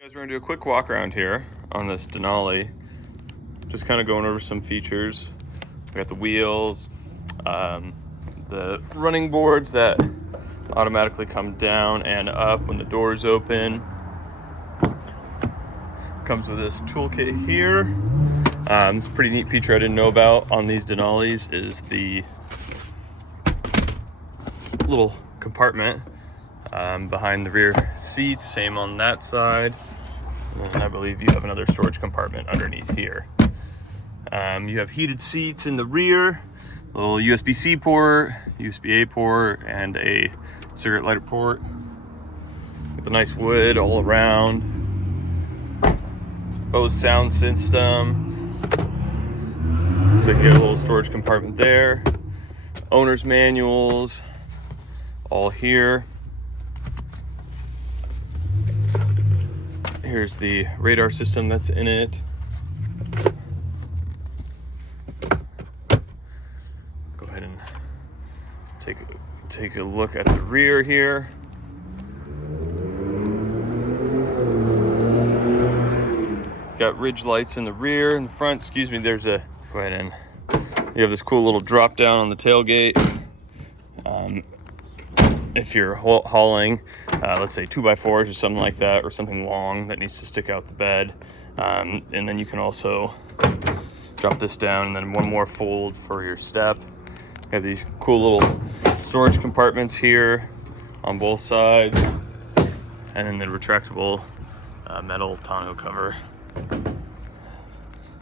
Guys, we're gonna do a quick walk around here on this Denali. Just kind of going over some features. We got the wheels, the running boards that automatically come down and up when the doors open. Comes with this toolkit here. It's a pretty neat feature I didn't know about on these Denalis is the little compartment behind the rear seats. Same on that side. And I believe you have another storage compartment underneath here. You have heated seats in the rear, a little USB-C port, USB-A port, and a cigarette lighter port. With a nice wood all around. Bose sound system. So you get a little storage compartment there. Owner's manuals, all here. Here's the radar system that's in it. Go ahead and take a look at the rear here. Got ridge lights in the rear and the front. Excuse me, there's a, go ahead and you have this cool little drop down on the tailgate. If you're hauling, let's say 2x4s or something like that, or something long that needs to stick out the bed. And then you can also drop this down and then one more fold for your step. You have these cool little storage compartments here on both sides. And then the retractable metal tonneau cover.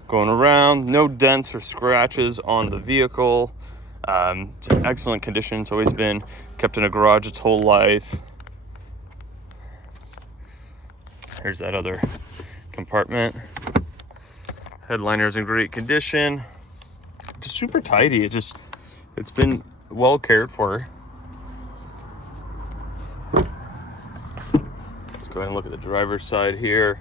Going around, no dents or scratches on the vehicle. It's in excellent condition. It's always been kept in a garage its whole life. Here's that other compartment. Headliner's in great condition. Just super tidy. It's been well cared for. Let's go ahead and look at the driver's side here.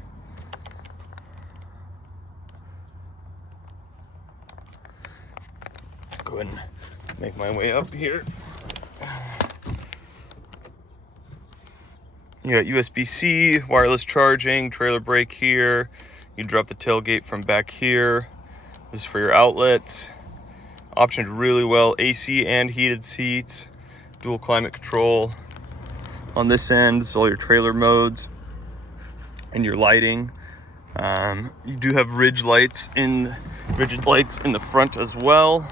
Go ahead and make my way up here. You got USB-C, wireless charging, trailer brake here. You drop the tailgate from back here. This is for your outlets. Optioned really well, AC and heated seats, dual climate control. On this end, it's all your trailer modes and your lighting. You do have rigid lights in the front as well.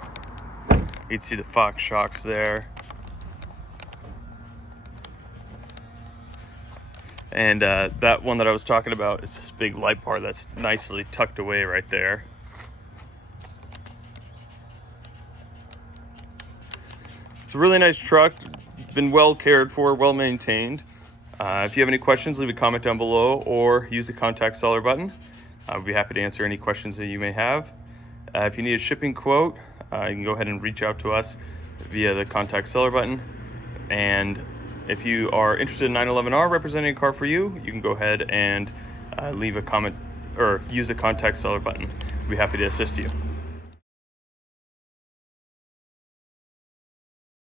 You can see the Fox shocks there. And that one that I was talking about is this big light bar that's nicely tucked away right there. It's a really nice truck, been well cared for, well maintained. If you have any questions, leave a comment down below or use the contact seller button. I'll be happy to answer any questions that you may have. If you need a shipping quote, you can go ahead and reach out to us via the contact seller button. And if you are interested in 911R representing a car for you, you can go ahead and leave a comment or use the contact seller button. We'll be happy to assist you.